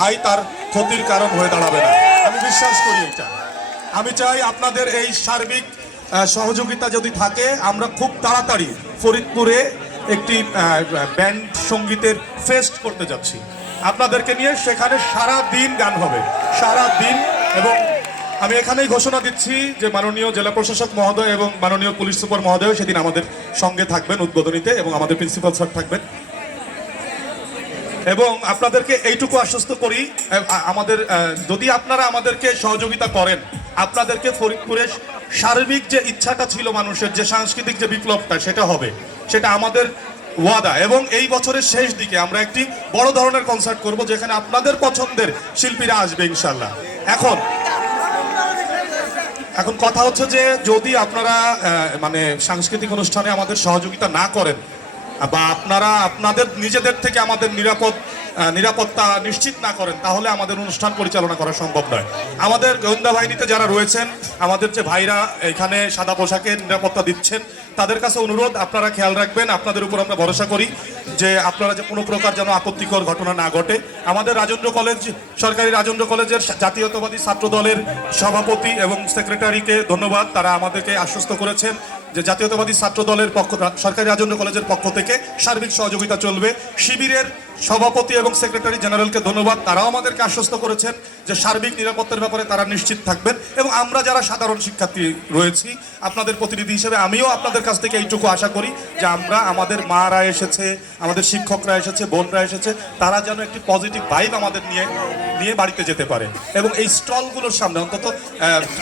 ভাই তার ক্ষতির কারণ হয়ে দাঁড়াবে না। আমি বিশ্বাস করি এটা। আমি চাই আপনাদের এই সার্বিক সহযোগিতা যদি থাকে, আমরা খুব তাড়াতাড়ি ফরিদপুরে একটি ব্যান্ড সঙ্গীতের ফেস্ট করতে যাচ্ছি আপনাদেরকে নিয়ে। সেখানে সারা দিন গান হবে, সারা দিন। এবং আমি এখানেই ঘোষণা দিচ্ছি যে মাননীয় জেলা প্রশাসক মহোদয় এবং মাননীয় পুলিশ সুপার মহোদয় সেদিন আমাদের সঙ্গে থাকবেন উদ্বোধনীতে, এবং আমাদের প্রিন্সিপাল স্যার থাকবেন। এবং আপনাদেরকে এইটুকু আশ্বস্ত করি, আমাদের যদি আপনারা আমাদেরকে সহযোগিতা করেন, আপনাদেরকে ফরিদপুরের সার্বিক যে ইচ্ছাটা ছিল মানুষের, যে সাংস্কৃতিক যে বিপ্লবটা, সেটা হবে, সেটা আমাদের ওয়াদা। এবং এই বছরের শেষ দিকে আমরা একটি বড় ধরনের কনসার্ট করব, যেখানে আপনাদের পছন্দের শিল্পীরা আসবে ইনশাল্লাহ। এখন কথা হচ্ছে যে যদি আপনারা মানে সাংস্কৃতিক অনুষ্ঠানে আমাদের সহযোগিতা না করেন, বা আপনারা আপনাদের নিজেদের থেকে আমাদের নিরাপত্তা নিশ্চিত না করেন, তাহলে আমাদের অনুষ্ঠান পরিচালনা করা সম্ভব নয়। আমাদের গোয়েন্দা বাহিনীতে যারা রয়েছেন, আমাদের যে ভাইরা এখানে সাদা পোশাকে নিরাপত্তা দিচ্ছেন, তাদের কাছে অনুরোধ, আপনারা খেয়াল রাখবেন। আপনাদের উপর আমরা ভরসা করি যে আপনারা যে কোনো প্রকার যেন আপত্তিকর ঘটনা না ঘটে। আমাদের রাজেন্দ্র কলেজ, সরকারি রাজেন্দ্র কলেজের জাতীয়তাবাদী ছাত্র দলের সভাপতি এবং সেক্রেটারিকে ধন্যবাদ। তারা আমাদেরকে আশ্বস্ত করেছেন যে জাতীয়তাবাদী ছাত্র দলের পক্ষ, সরকারি রাজেন্দ্র কলেজের পক্ষ থেকে সার্বিক সহযোগিতা চলবে। শিবিরের সভাপতি এবং সেক্রেটারি জেনারেলকে ধন্যবাদ, তারাও আমাদেরকে আশ্বস্ত করেছেন যে সার্বিক নিরাপত্তার ব্যাপারে তারা নিশ্চিত থাকবেন। এবং আমরা যারা সাধারণ শিক্ষার্থী রয়েছি, আপনাদের প্রতিনিধি হিসেবে আমিও আপনাদের কাছ থেকে এইটুকু আশা করি যে আমরা, আমাদের মারা এসেছে, আমাদের শিক্ষকরা এসেছে, বোনরা এসেছে, তারা যেন একটি পজিটিভ ভাইব আমাদের নিয়ে বাড়িতে যেতে পারে। এবং এই স্টলগুলোর সামনে অন্তত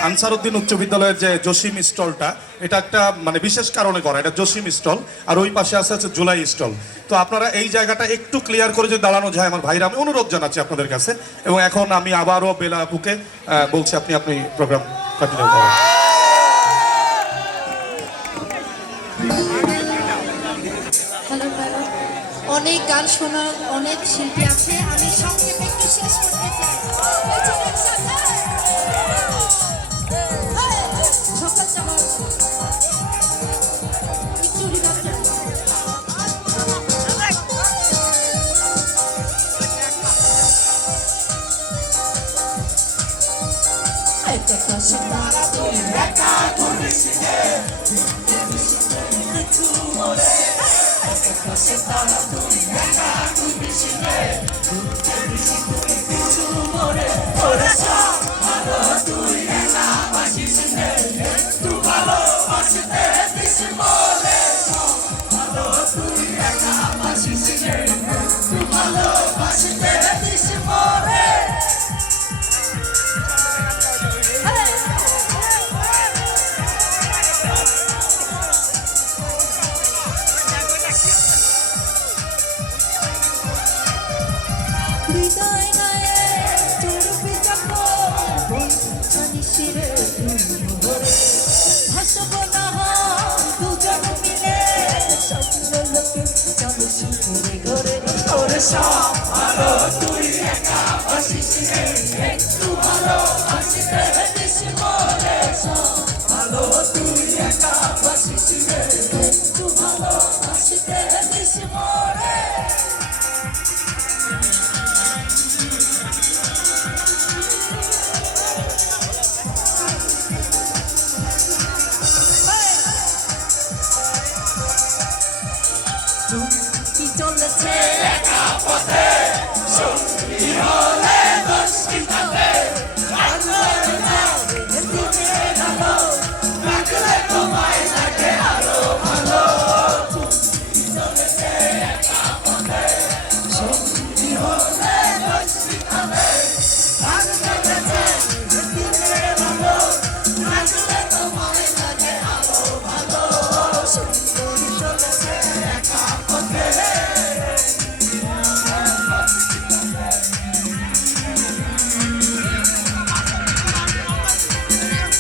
আনসারউদ্দিন উচ্চ বিদ্যালয়ের যে জসিম স্টলটা, এটা একটা মানে বিশেষ কারণে করা, এটা জসিম স্টল, আর ওই পাশে আছে জুলাই স্টল। তো আপনারা এই জায়গাটা একটু ক্লিয়ার করে যদি দাঁড়ানো যায়, আমার ভাইরা, আমি অনুরোধ জানাচ্ছি আপনাদের কাছে। এবং এখন আমি আবারও বেলা আপুকে বলছি, আপনি প্রোগ্রাম কন্টিনিউ করেন। অনেক গান শোনার অনেক শিল্পী আছে, আমি সংক্ষেপে একটু শেষ করতে চাই।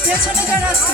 পেছনে যারা আছে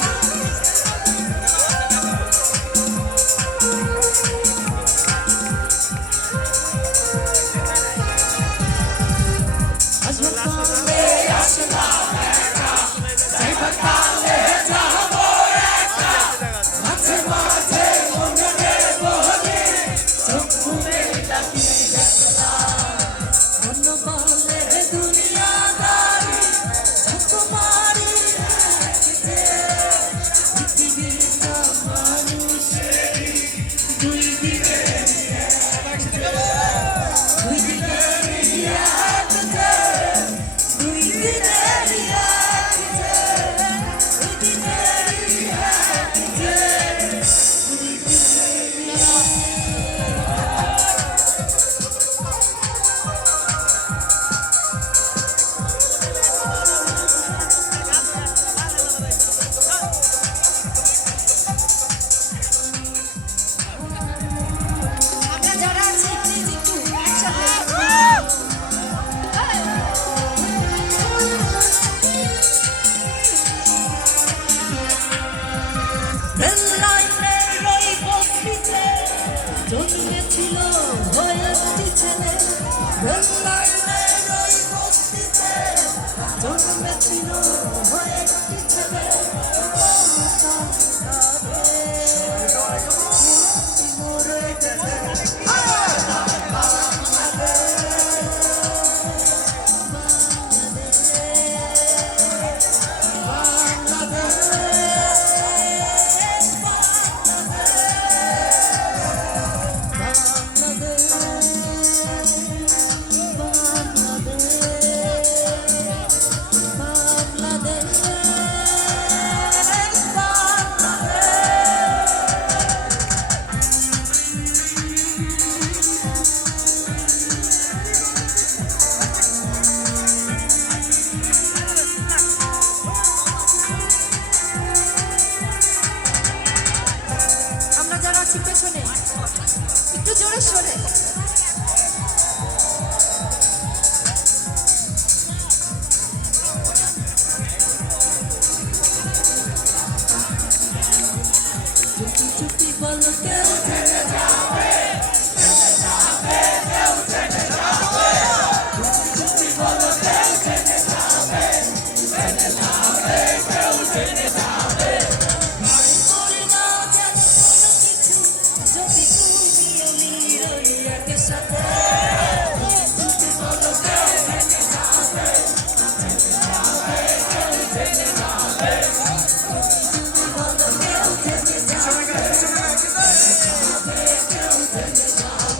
জন্মেছিল হয়ে একটি ছেলে মরে গেছে আমরা যারা আছি পেছনে একটু জোরে সরে চুপি চুপি বলো কেউ জেনে যাবে চুপি বলো কেউ জেনে যাবে কেউ জেনে যাবে করি না যেন কিছু যদি তুমি আমি রই একসাথে চুপি বলো কেউ জেনে যাবে কেউ জেনে যাবে চুপি বলো কেউ জেনে যাবে কেউ জেনে যাবে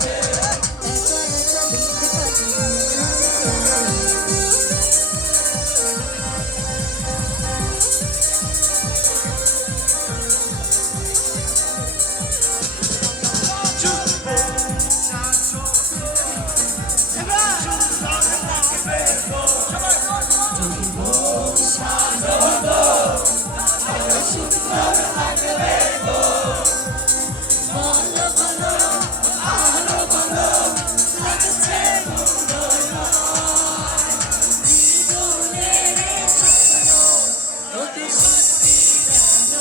বলো বলো ভালো বলো লাগছে জীবনের স্বপ্ন কত সত্যি যেন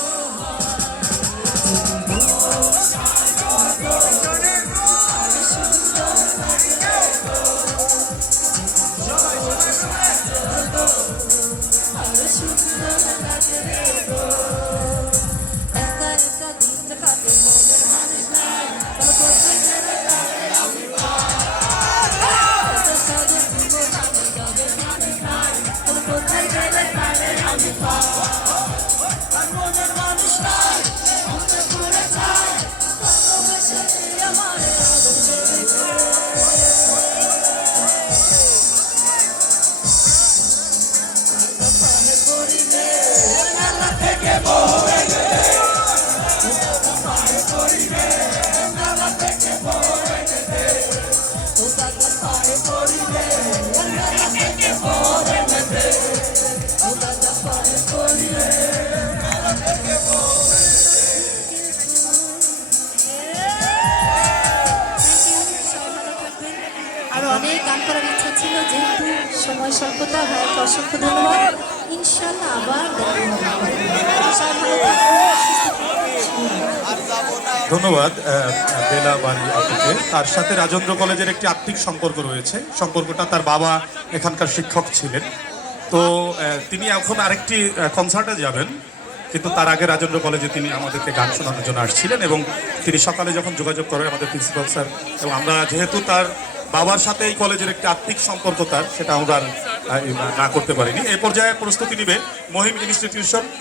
আরো সুন্দর লাগবে গো একা একা দিন কাটে মনের মানুষ নাই বলো কোথায় গেলে তারে আমি পাই কত সাধু জীবন আমি যাবে মানুষ নাই বলো কোথায় গেলে তারে আমি পাই আর মনের মানুষ নাই মনে পড়ে যায় ভালোবেসে আমার আদর ছেড়েছে পায়ে পড়িলে মেলা থেকে বয়ে গেলে পায়ে পড়িলে মেলা থেকে বয়ে গেলে ও দাদা পায়ে পড়িলে মেলা থেকে বয়ে গেলে ও দাদা পায়ে পড়িলে মেলা থেকে বয়ে আরো অনেক গান করার ইচ্ছা ছিল যেহেতু সময় স্বল্পতা হয় অসংখ্য ধন্যবাদ ইনশাআল্লাহ আবার দেখা হবে সবাই ভালো থাকবেন ধন্যবাদ বেলা বাড়ি আপুকে। তার সাথে রাজেন্দ্র কলেজের একটি আত্মিক সম্পর্ক রয়েছে। সম্পর্কটা তার বাবা এখানকার শিক্ষক ছিলেন। তো তিনি এখন আরেকটি কনসার্টে যাবেন, কিন্তু তার আগে রাজেন্দ্র কলেজে তিনি আমাদেরকে গান শোনানোর জন্য আসছিলেন এবং তিনি সকালে যখন যোগাযোগ করে আমাদের প্রিন্সিপাল স্যার এবং আমরা যেহেতু তার বাবার সাথে এই কলেজের একটি আত্মিক সম্পর্ক তার, সেটা আমরা না করতে পারিনি। এই পর্যায়ে প্রস্তুতি নিবে মহিম ইনস্টিটিউশন